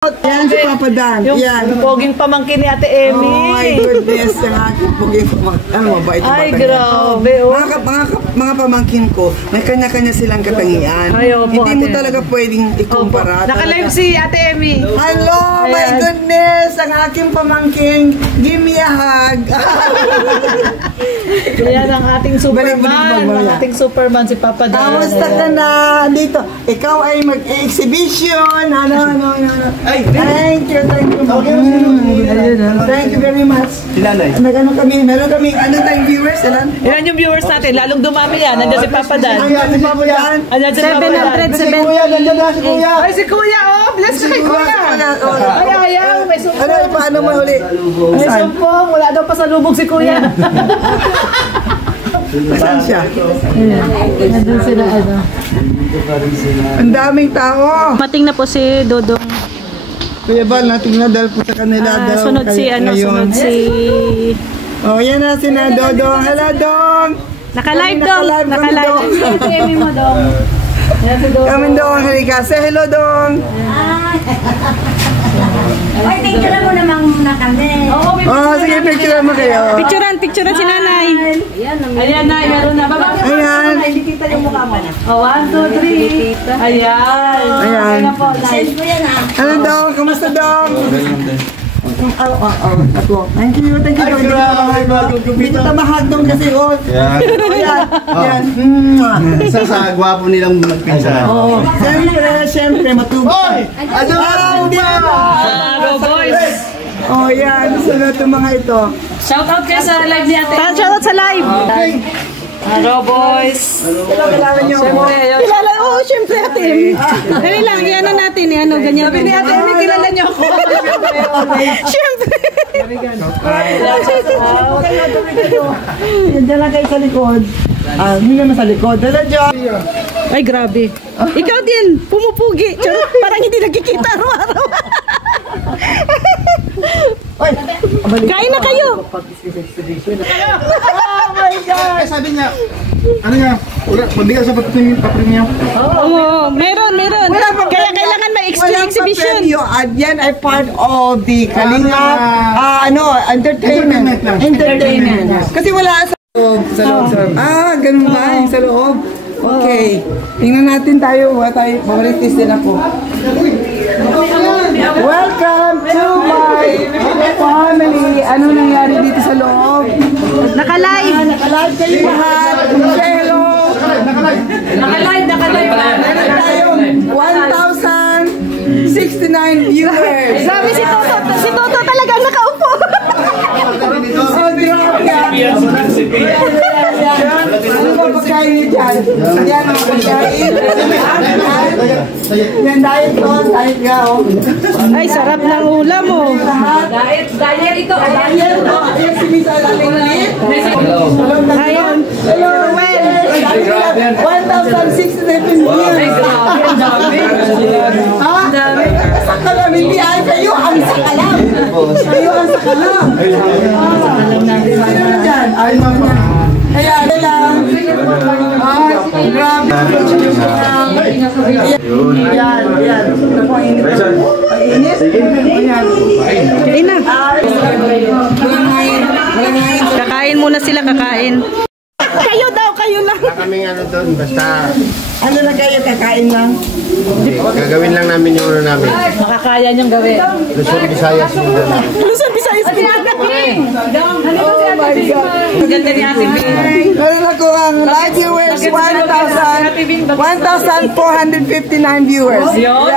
Yan si Papa Dan. Yung poging pamangkin ni Ate Emmy. Oh my goodness, yung aking poging pamangkin. Ano, mabait yung Ay, bata grabe. Mga pamangkin ko, may kanya-kanya silang katangian. Hindi mo talaga pwedeng ikumpara. Naka-live si Ate Emmy. Hello, my goodness, ang aking pamangkin. Give me a hug. Yan ang ating Superman. Ang ating Superman, si Papa Dan. Kamusta ka na? Dito, ikaw ay mag-exhibition. Ano. Thank you. Thank you very much. Meron kami, ano tayong viewers? Yan yung viewers natin, lalong dumami yan. Nandiyan si Papa Dan. Ayan, si Papa Dan. Nandiyan si Papa Dan. Si Kuya, nandiyan na si Kuya. Ay, si Kuya, oh. Bless ka kay Kuya. Ay, ayaw, may sumpong. Ano, paano mo uli? May sumpong, wala daw pasalubog si Kuya. Saan siya? Nandun sila, ano. Ang daming tao. Mating na po si Dodong. Kuya Bal, natin na dahil po sa kanila daw. Sunod si Oh, yan na si na Dodong. Hello, Dong. Naka-live, Dong. Naka-live. Emmy mo, Dong. Kami Dong, halika. Say hello, Dong. Ay, picture mo naman muna kami. Oh, sige, picture mo kayo. Picturean si nanay. Ayan na, meron na. Ayan. Hindi kita yung mukha mo na. Oh, 1, 2, 3. Ayan. Ayan. Send ko yan ah. Ano, Dong? Kamusta, Dong? Thank you. Dito tamahag Dong kasi, oh. Yan. Sa gwapo nilang magpinsan. Oh, siyempre, matubig. Boys. Oh, yan. Sunod itong mga ito. Shoutout kayo sa live ni Ate. Shoutout sa live. Hello, boys. Kilala niyo ako. Kilala, syempre Ate Emmy. Dali lang, yan na natin. Ganyan. Sabi ni Ate Emmy, kilala niyo ako. Syempre. Diyan lang kayo sa likod. Hindi naman sa likod. Dala dyan. Ay, grabe. Ikaw din, pumupugi. Parang hindi nagkikita araw-araw. Kain na kayo. Oh my God! Sabi niya, ano nga, mabigat sa papremyo. Oo, meron. Kaya kailangan may exhibition. Yan ay part of the Kalinga, entertainment. Kasi wala sa loob. Ganun ba? Sa loob. Okay. Tingnan natin tayo. Mamaritis din ako. Welcome to my family. Ano nangyari dito sa loob? Naka-live. Naka-live kayo lahat. Say hello. Naka-live. Meron tayong 1,069 viewers. Grabe si Toto talaga nakaupo. Oh, grabe. Ano ba pagkain niyo dyan? Yan ang pagkain. Yan, diet ko. Diet ka, oh. Ay, sarap ng ulam mo. Diet ito. Diet ko. Ayan si Miss Alaling Lit. Ayun. Hello, Ruel. 1,067 viewers. Ang dami. Sakalam, hindi ay kayo ang sakalam. Kayo ang sakalam. Sino na dyan? Ay, mga. Kaya, ano lang. Ay, grabe. Yan. Ako, init. Init? Ayan. Kain na. Malangayin. Kakain muna sila, kakain. Kayo lang. Kaming ano doon, basta Ano na kayo, kakain lang? gagawin lang namin yung ano namin. Makakaya niyong gawin. Luzon, Visayas, Mindanao. Luzon, Visayas. Oh my God. Ganda ni Ate Bing. Meron ako ang live viewers, 1,459 viewers. Yun.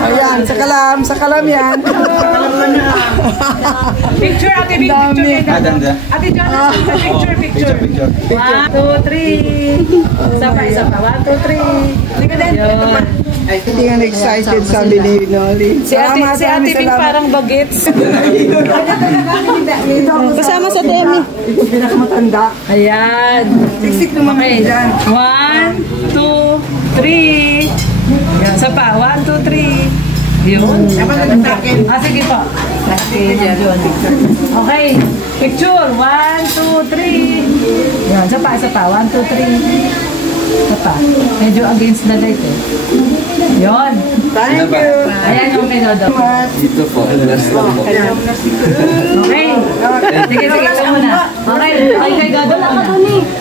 Ayan, sakalam yan. Picture, Ate Bing. Ate Jonathan, picture. 1, 2, 3. Isa pa. 1, 2, 3. Liga din. Hindi nga excited sabi ni Noli. Si Ate Bing parang bagets. Kasama sa Demi. Ito pinakamatanda. Ayan. Siksik naman kayo dyan. 1, 2, 3. Yan, isa pa. 1, 2, 3. Yun. Sige po. Okay. Picture. 1, 2, 3. Yan, isa pa. 1, 2, 3. Isa pa. Medyo against the light eh. Yun. Thank you. Ayan yung kinodo. Dito po, last lang po. Okay. Sige, ito muna. Okay, kay Gado lang.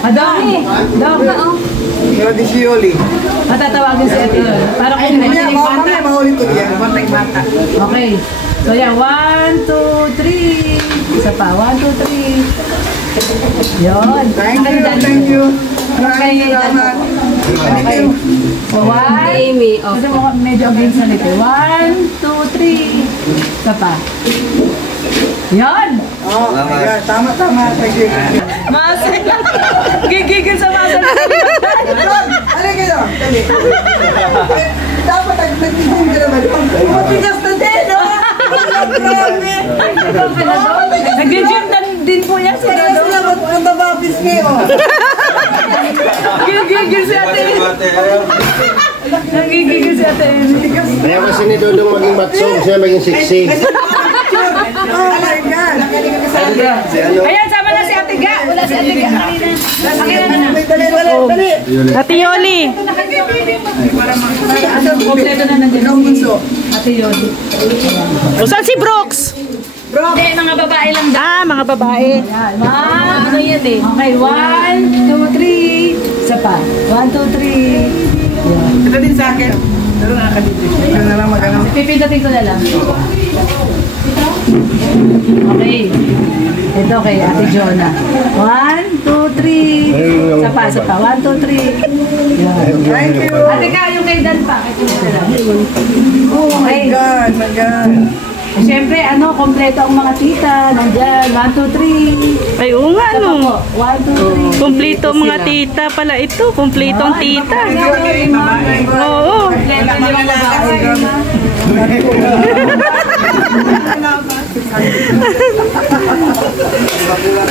Adoni. Grabe si Yoli. Matatawagin si Ate Yun. Para kayo Mamaya, mamaya, mahuli ko yan. Okay. So yan, 1, 2, 3. Isa pa, 1, 2, 3. Yun. Thank you. Maraming salamat. Okay. So 1, Amy. Kasi medyo against na nito. 1, 2, 3. Isa pa. Yan! Oh, yeah, tama. Thank you. Masay! Gigigil sa masay! Alin kayo? Dali. Dapat nag-team ka naman. Matigas na din, no? Grabe. Nag-gym din po yan si Kaya sila magpapabis ngayon. Gigigil si Ate. Nagigigil si Ate. Kaya kasi ni Dodong maging matsong, siya maging sexy. Oh my God. Ayan, sama na si Ate Ga. Wala si Ate Ga. Dali. Ate Yoli. Kompleto na nandiyan si Ate Yoli. O saan si Brooks? Hindi, mga babae lang daw. Ah, mga babae. Ano yan eh? Okay, 1, 2, 3. Isa pa. 1, 2, 3. Ito din sa akin. Pero nakakadito. Ito na lang mag-ano. Pipindutin ko na lang. Okay. Ito kay Ate Jonah. 1, 2, 3. Isa pa. 1, 2, 3. Thank you. Ate ka, yung kay Dan pa. Oh my God. My God. Siyempre, kompleto ang mga tita. Nandyan, 1, 2, 3. Ay, oo nga, Isa pa po. no. 1, 2, 3. Kompleto ang mga tita pala ito. Kompleto ang tita. Oo. Kompleto ang mga babae.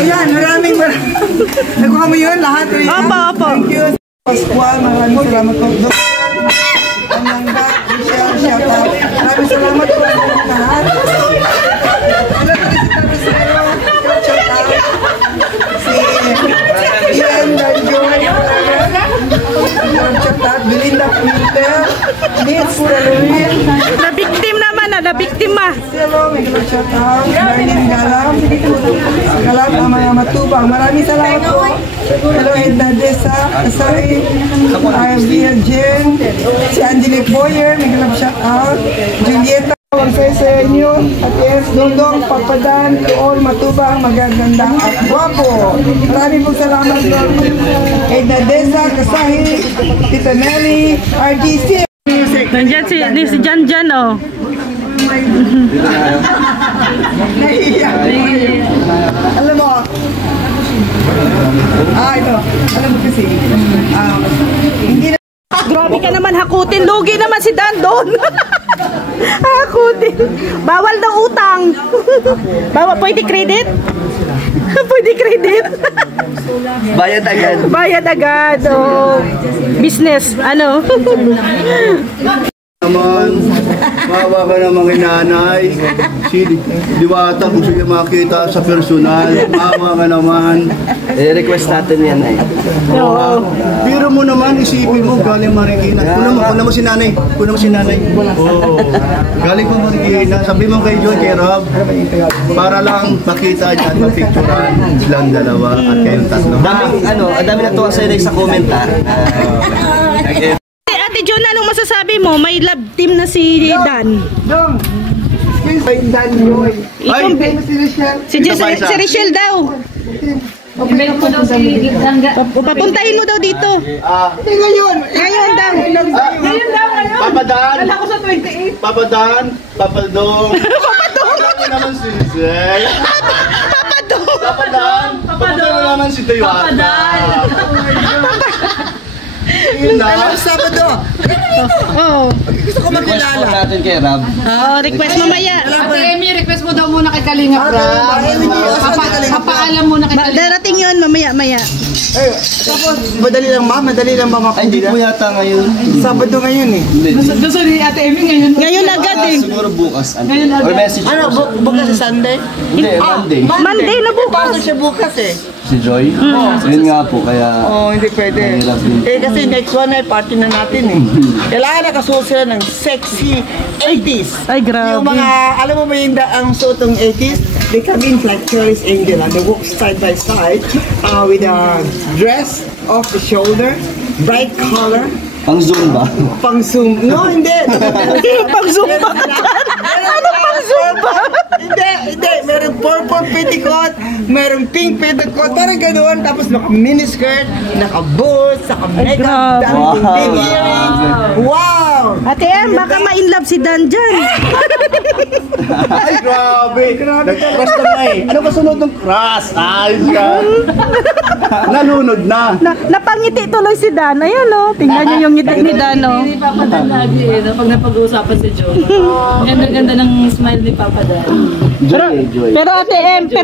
Ayan, maraming. Nakuha mo yun lahat. Opo. Thank you. Pascual, maraming salamat po. Ananda, Michelle, shout out. Maraming salamat po sa lahat. Hello, shout out. Si Ian, shout out. Belinda Pinter, Liz, Valerie. Na-biktima. Hello, may shout out. Darlene Galam. Galam, Amaya Matubang. Maraming salamat po. Hello, Edna Desa, Asari, Via Jen, si Angelique Boyer, may shout out. Julieta, wag sa inyo. At yes, Dondong, Papadan, Tuol, Matubang, magaganda at guwapo. Maraming po salamat po. Edna Desa, Kasahi, Tita Nelly, RGC. Nandiyan si Jan, oh. Nahihiya. Alam mo, ito. Alam mo kasi, hindi na. Grabe ka naman hakutin. Lugi naman si Dan doon. Hakutin. Bawal daw utang. Pwede credit? Pwede credit? Bayad agad. Oh. Business. Ano? Naman, mawa ka ng mga nanay, si Diwata gusto niya makita sa personal, mawa ka naman. I-request natin yan eh. Oo. Pero mo naman, isipin mo, galing Marikina. Kuna mo si nanay. Oo. Galing po Marikina. Sabi mo kay John, kay Rob, para lang makita dyan, mapicturan silang dalawa at kayong tatlo. Dami na tuwa sa'yo sa comment ha. Ate John, anong masasabi mo? May love team na si Dan. Dong, excuse me, Dan Joy. Si Richelle daw. Meron ko daw si Gitangga. Papuntahin mo daw dito. Ngayon daw. Ngayon daw, ngayon. Papadaan. Wala ko sa 28. Papadaan. Papadong. Papadong naman si Giselle. Papadaan. Papadaan naman si Diwata. Yun na. Sabado. Oh. Gusto ko Request po makilala. natin kay Rob. Request mamaya. Ate Amy, request mo daw muna kay Kalinga Bra. Papaalam muna kay Kalinga. Darating yun mamaya. Tapos, madali lang ba Ay, hindi makakita? po yata ngayon. Sabado ngayon eh. Gusto ni Ate Amy ngayon. Ngayon agad wedding. Siguro bukas. Ngayon Or agad. message Ano, ko. bukas sa Sunday? Hindi, Monday. Monday na bukas. Pasok siya bukas eh. Si Joy? Yun nga po, kaya... Oo, hindi pwede. Mahirap din. Eh kasi next one ay party na natin eh. Kailangan nakasuot sila ng sexy 80s. Ay, grabe. Yung mga, alam mo ba yung ang suotong 80s? They come in like Charlie's Angel and they walk side by side with a dress off the shoulder, bright color, Pang Zumba. pang zoom. No, hindi. Pang Zumba ka dyan. Ano pang Zumba? Hindi. Merong purple petticoat, merong pink petticoat, parang ganoon. Tapos naka-miniskirt, naka-boots, naka-makeup, Grabe. big earrings. Wow! Ate Em, baka ma-inlove si Dan dyan. Ay, grabe. Nag-crush na nga eh. Ano kasunod ng crush? Ayos ka. Nalunod na. Napangiti tuloy si Dan. Ayan o, tingnan niyo yung ngiti ni Dan o. Hindi Papa Dan lagi eh, no? Pag napag-uusapan si Joe. Ganda-ganda ng smile ni Papa Dan. Joy. Pero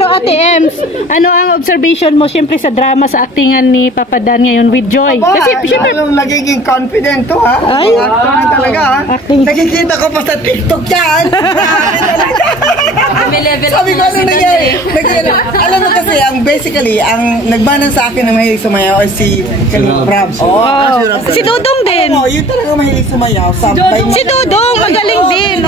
Ate Em, ano ang observation mo siyempre sa drama sa aktingan ni Papa Dan ngayon with Joy? Kasi siyempre, Anong nagiging confident to ha? Ay. Actor na talaga ha? Acting. Nakikita ko pa sa TikTok yan. May level Sabi ko ano nangyari? Alam mo kasi, basically, ang nagbanang sa akin na mahilig sumayaw ay si Kalina Prabs. si Dudong din. Alam mo, yun talaga mahilig sumayaw. Sabay Si Dudong, magaling din.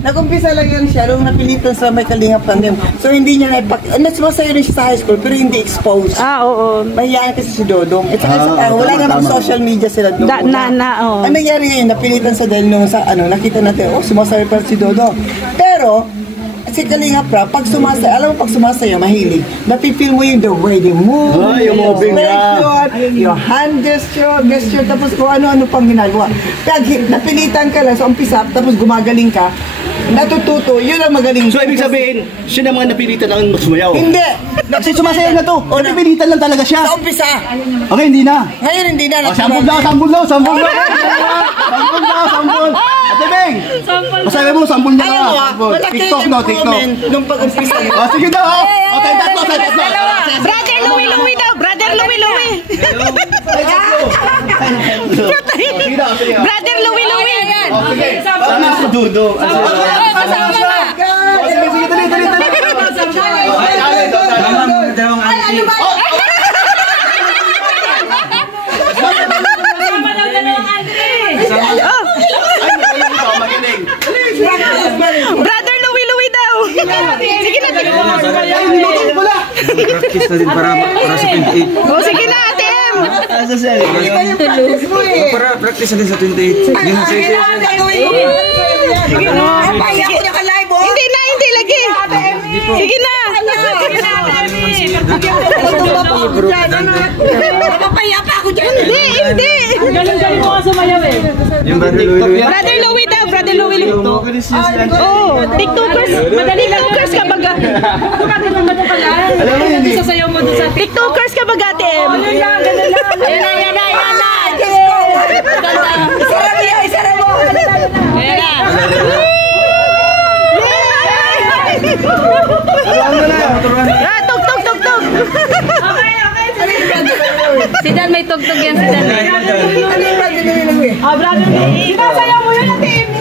Nag-umpisa lang yan siya nung napilitan sa may Kalingap Tandem. So hindi niya nasumasayo rin siya sa high school pero hindi exposed. Oo. Mahiyaan kasi si Dodong. At saka wala namang social media sila doon. Oo. Ang nangyari ngayon, napilitan sa dahil nung sa nakita natin, sumasayo pa si Dodong. Pero, si Kalinga Pra, pag sumasayo, pag sumasayo, mahilig, napipil mo yung the way they move, Yung moving na. your hand gesture, tapos kung ano-ano pang ginagawa. Pag napilitan ka lang sa umpisa, tapos gumagaling ka, natututo, yun ang magaling. So, ibig sabihin, siya na mga napilitan ang sumayaw. Hindi! Kasi sumasayaw na to. Napilitan lang talaga siya. Sa umpisa. Okay, hindi na. Ngayon hindi na. Sambol daw. Sambol. Ate Beng! Masabi mo, sambol na Alam mo ka. malaki TikTok yung no, TikTok. comment nung pag-umpisa. Sige daw, oh. Okay, tatlo. Brother Louie daw. Brother Louie. Brother Louie. Sige, sana si Dudo. Sige, dali. Brother Louie daw. Sige na. Practice na din para sa 28. Sige na, Ate Em. Para practice na din sa 28. Yun, sige. Hindi lagi. Sige na. Hindi. Galing-galing mo ka sumayaw eh. Yung brother Louie. Brother Louie daw. TikTokers. TikTokers ka baga. Alam mo yun eh. Sasayaw mo doon sa TikTokers ka baga, Ate Em. Ganun lang. Ayan na. Isara mo. Ayan na. Tugtog. Si Dan may tugtog yan si Dan. Brother, sinasayaw mo yun ang TV.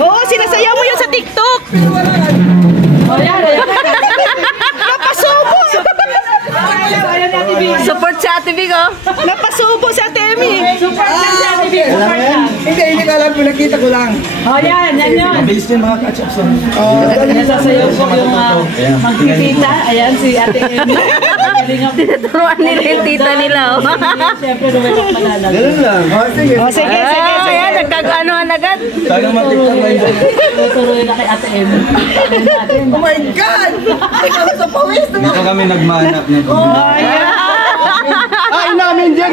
Oo, sinasayaw mo yun sa TikTok. Ayan. Napasubo. Support si Ate Big, oh. Napasubo sa Temi. Support lang si Ate Big. Support lang. Hindi ka alam, nakita ko lang. Oh, yan yun. Mabilis din mga catch-ups. Nasasayaw ko yung magtitita. Ayan, si Ate Emmy. Tinuturuan nila yung tita nila. Siyempre, lumabak malalag. Ganun lang. Sige. Ayan, nagkaganoan agad. Tayo naman TikTok na yun. Tuturuin na kay Ate Emmy. Oh my God! Sa pawis na. Dito kami nagmanap na. Inamin dyan.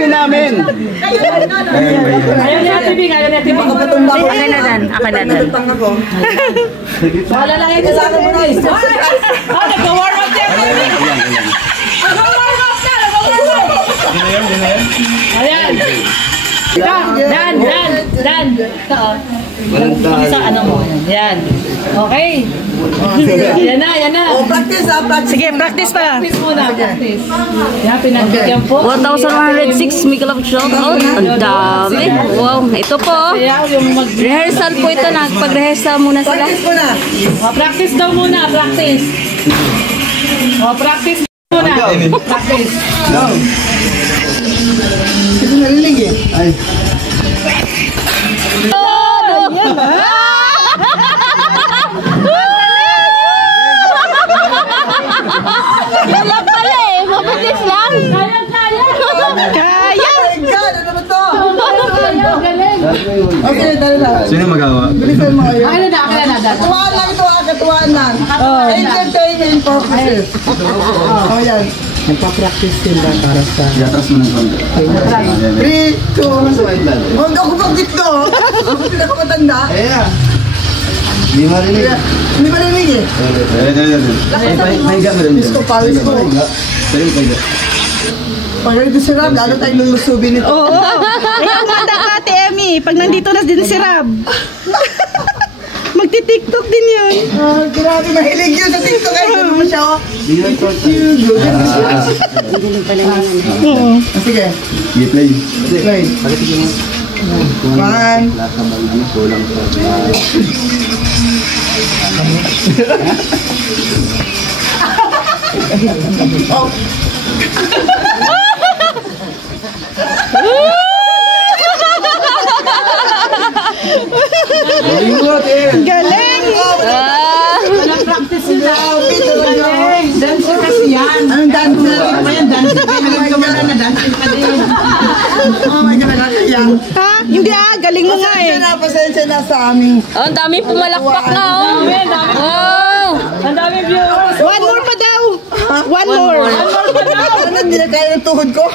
Ayaw ni Ate Bing, ayaw ni Ate Bing. Akin na Dan. Natutang ako. Wala lang yung kasama mo guys. Oh, nag-warm up siya. Nag-warm up siya. Ayan. Dan. Ito, oh. Isa, ano mo. Yan. Okay. Yan na. Oh, practice practice. Sige, practice pa. Practice muna, practice. Yan, pinagbigyan po. 1,106 may kalap shoutout. Ang dami. Wow, ito po. Kaya yung Rehearsal po ito. Nagpag-rehearsal muna sila. Practice muna. practice daw muna, practice. Practice muna. Practice. Hindi ko narinig eh. Ay. Wala pala eh. Mabilis lang. Kaya! Oh my God! Ano ba to? Okay, dali lang. Sino magawa? Bilisan mo kayo. Ano na, Katuwaan lang. Entertainment purposes. Oh, yan. Nagpa-practice sila para sa... Yatas mo ng konti. 3, 2, 1. Huwag ako pag dito. Hindi na ako matanda. Di marinig. Hindi ba narinig eh? Pahiga mo rin. Miss ko, pawis ko. Pahiga. Pag nandito si Rab, lalo tayo lulusubi nito. Oo. Kaya kumanda ka, Ate Emmy. Pag nandito na din si Rab. Magti-tiktok din yun. Grabe, mahilig yun sa TikTok. Ay, gano'n mo siya, oh. Sige. Play. Play. 1. Oh. Galing! practice sila. Dancer kasi yan. Anong dancer? Ano yan? Dancer. Pinagin ko mo na dancer pa din. Oh my God, nakakaya. Ha? Hindi galing mo nga eh. Pasensya na sa aming. Oh, ang dami pumalakpak na oh. Wow! Ang dami viewers. One more pa daw. One more. Ano, hindi na kaya ng tuhod ko?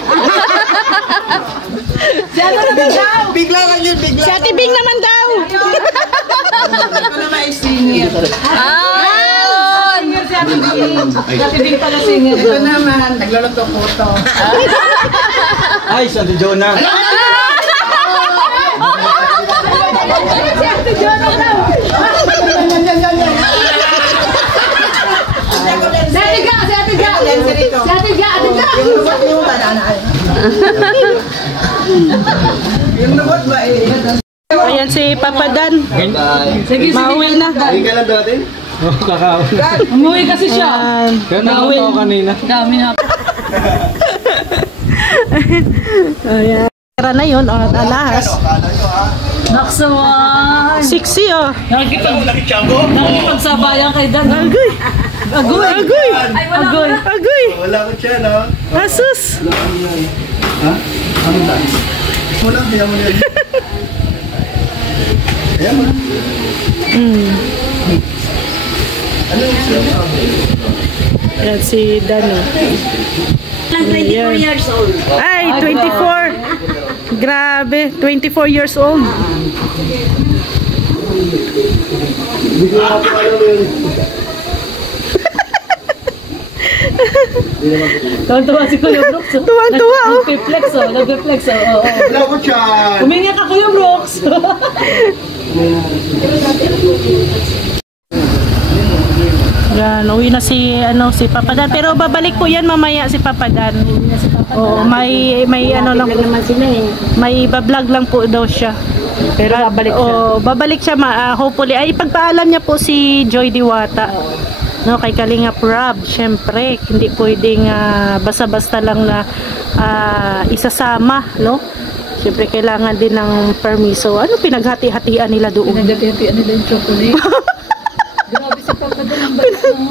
Bigla lang yun, bigla. Si Ate Bing naman daw. Ako na maisingit. Ah! Si Ate Bing. Si Ate Bing pala singer. Ito naman, nagluluto po ito. Ay, sa Jonah. Yung robot ba eh? Ayan si Papa Dan. Mauwi na. Hindi ka lang dati? Kakaon. Umuwi kasi siya. Kaya nakauwi ako kanina. Dami na. Ayan. Pera na yun, alahas. Naksawan. 60 oh. Nakikipagsabayan kay Dan. Agoy. Agoy. Agoy. Agoy. Agoy. Wala ko siya, no? Asus. Ha? Ano ba? Wala, kaya mo yan. Ayan mo. Ano yung siya? Ayan si Dano. 24 years old. Ay, 24. Grabe, 24 years old. Tuwan-tuwa si Kuya Brooks. Tuwan-tuwa, oh. Nag-reflex oh. Nag-reflex oh. Wala ko siya. Umingi ka Kuya Brooks. Yan, uwi na si Papa Dan. Pero babalik po yan mamaya si Papa Dan. Oo, may ano lang po. May bablog lang po daw siya. Pero babalik siya. Oh, babalik siya hopefully. Ay pagpaalam niya po si Joy Diwata. No, kay Kalingap Rob, syempre, hindi pwedeng basta-basta lang na isasama, no? Syempre kailangan din ng permiso. Ano pinaghati-hatian nila doon? Nag-hati-hatian nila yung chocolate. Grabe si Papa Dan ang bata mo.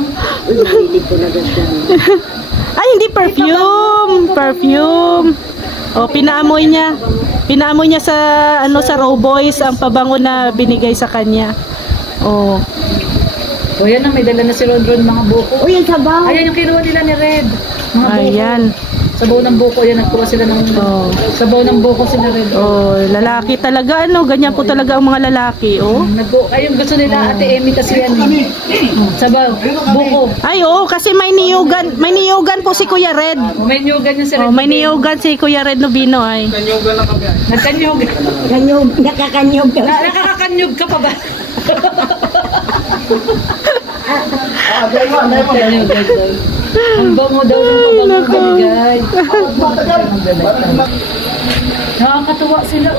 Ay, hindi perfume. Perfume. O, pinaamoy niya. Pinaamoy niya sa, sa Raw Boys ang pabango na binigay sa kanya. O. O yan na, may dala na si Ron mga buko. O yan, sabaw. Ayan yung kinuha nila ni Red. Mga buko. Ayan. Sabaw ng buko, yan nagkuha sila ng sabaw ng buko sila Red. O, lalaki talaga, ganyan po talaga ang mga lalaki, o. Ayun gusto nila Ate Emmy kasi yan. Sabaw, buko. Ay, oo, kasi may niyugan po si Kuya Red. May niyugan yung si Red. O, may niyugan si Kuya Red Nobino, ay. Nagkanyog. Nakakanyog ka. Nakakakanyog ka pa ba? Ang bango daw ng pabango binigay. Nakakatuwa sila,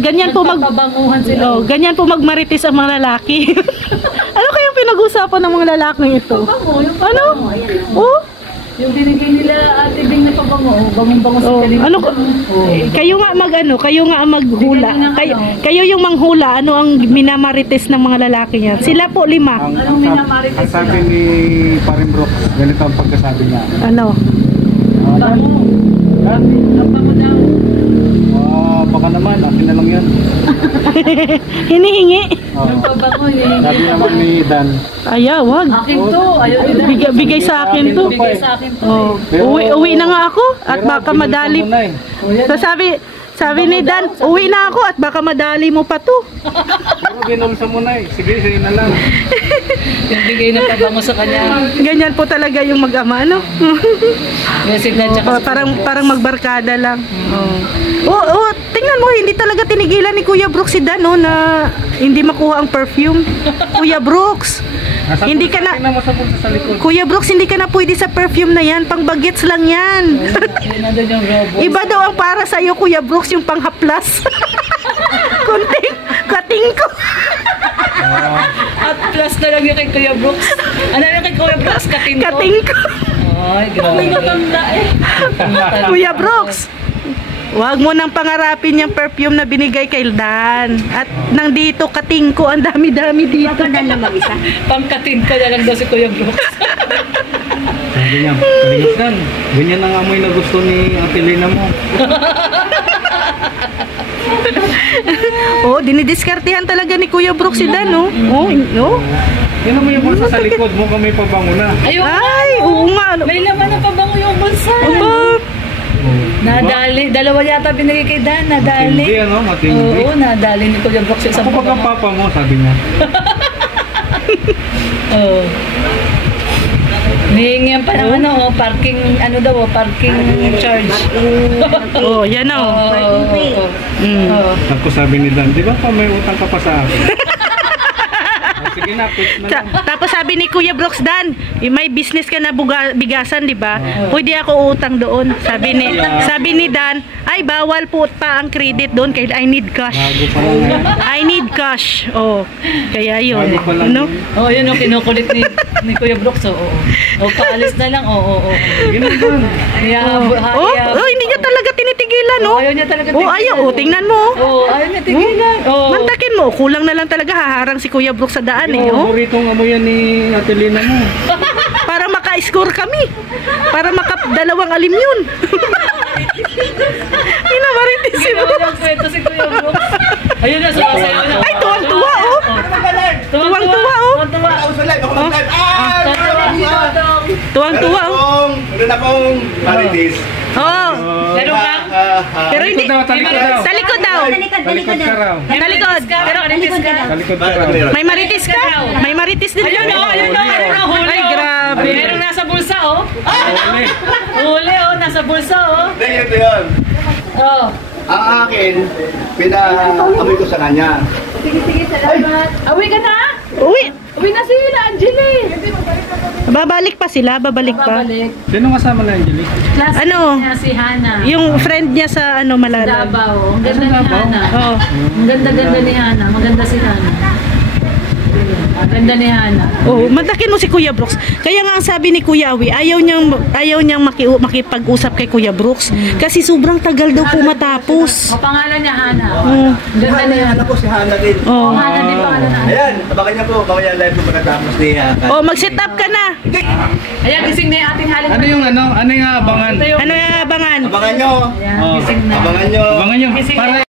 Ganyan po Pabanguhan sila. ganyan po magmarites ang mga lalaki. Ano kayang pinag-usapan ng mga lalaking ito? Ano? Oh? Yung binigay nila Ate Bing na pabango, bangong-bango sa kanila. Ano kayo nga kayo nga ang maghula. Kayo yung manghula, ano ang minamarites ng mga lalaki niya? Sila po 5. Anong minamarites Ang sabi ni Parin Brooks, ganito ang pagkasabi niya. Ano? Bango. Ang bango daw. Baka naman, akin na lang yan. Hinihingi. Yung pabango, Sabi naman ni Dan. Wag. akin to. Ayaw nila. Bigay sa akin to. Bigay sa akin to. Uwi na nga ako at baka madali. So sabi ni Dan, uwi na ako at baka madali mo pa to. Pero binulsa mo na eh. Sige, sige na lang. Yung bigay na pabango sa kanya. Ganyan po talaga yung mag-ama, no? Message na tsaka. Parang magbarkada lang. Tingnan mo, hindi talaga tinigilan ni Kuya Brooks si Dan, no, na hindi makuha ang perfume. Kuya Brooks, hindi ka na Kuya Brooks, hindi ka na pwede sa perfume na yan, pang bagets lang yan. Iba daw ang para sa iyo, Kuya Brooks, yung panghaplas. Kating ko. At plus na lang yung kay Kuya Brooks. Ano yung kay Kuya Brooks? Kating ko. Ay, grabe. May matanda eh. Kuya Brooks, wag mo nang pangarapin yung perfume na binigay kay Dan. At nang dito, kating ko, ang dami-dami dito. Pangkating ko na lang daw si Kuya Brooks. Sabi niya, Kalingap Dan, ganyan ang amoy na gusto ni Ate Lena mo. Dinidiskartehan talaga ni Kuya Brooks si Dan, no? Yan naman yung bulsa sa likod mo, kami pabango na. Oo nga. May laman na pabango yung bulsa. Nadali. Dalawa yata binigay kay Dan. Nadali. Matindi, ano? Matindi. Oo, nadali ni Kuya Brooks yung isang Ako pag ang papa mo, sabi niya. Oo. Nihingihan pa ng parking, parking charge. Yan o. Ako sabi ni Dan, di ba pa may utang ka pa sa akin? Sige na, quit na lang. Tapos sabi ni Kuya Brooks, Dan, may business ka na bigasan, di ba? Pwede ako utang doon. Sabi ni Dan, ay bawal po pa ang credit doon kaya I need cash. Bago pa lang. I need cash. Kaya yun. Bago pa lang. No? Yun yung kinukulit ni Kuya Brooks. Paalis na lang. Ginagan. Hindi niya talaga tinitigilan, no? Ayaw niya talaga tigilan. Ayaw, tingnan mo. Ayaw niya tigilan. Mantakin mo, kulang na lang talaga haharang si Kuya Brooks sa daan, Paboritong amoy yan ni Ate Lena mo. Para maka-score kami. Para maka-2 alim yun. Pinamaritis si Ginawa niyang kwento si Kuya Brooks. Ayun na, sumasayaw na. Ay, tuwang-tuwa, Tuwang-tuwa, Tuwang-tuwa, Meron akong marites. Meron kang? Pero hindi. Talikod Sa likod daw. Talikod ka raw. Sa likod. Pero Talikod ka raw. may maritis ka? May maritis din. Ayun na, huli. Ay, grabe. Meron nasa bulsa, Huli. Huli, nasa bulsa, Ito yun. Ang akin, pinaamoy ko sa kanya. Sige, salamat. Awi ka na? Uwi na sila, Angeli. Babalik pa sila, babalik pa. Sino kasama na, Angelique? Class Ano? niya si Hana. Yung friend niya sa Malalag. Davao. Ang ganda ni Hana. Oh. Ang ganda-ganda ni Hana. Maganda si Hana. Ang ganda ni Hana. Mantakin mo si Kuya Brooks. Kaya nga ang sabi ni Kuya Awi, ayaw niyang makipag-usap kay Kuya Brooks kasi sobrang tagal daw po matapos. O pangalan niya Hana. Oh. Ganda ni Hana. Ano po si Hana din. Oh. Hana din pangalan na. Ayan, abangan niya po. Abangan niya live ko pagkatapos ni Mag-set up ka na. Ayan, gising na yung ating halin. Ano yung abangan? Ano yung abangan? Abangan nyo. Ayan, gising na. Abangan nyo. Abangan nyo. Para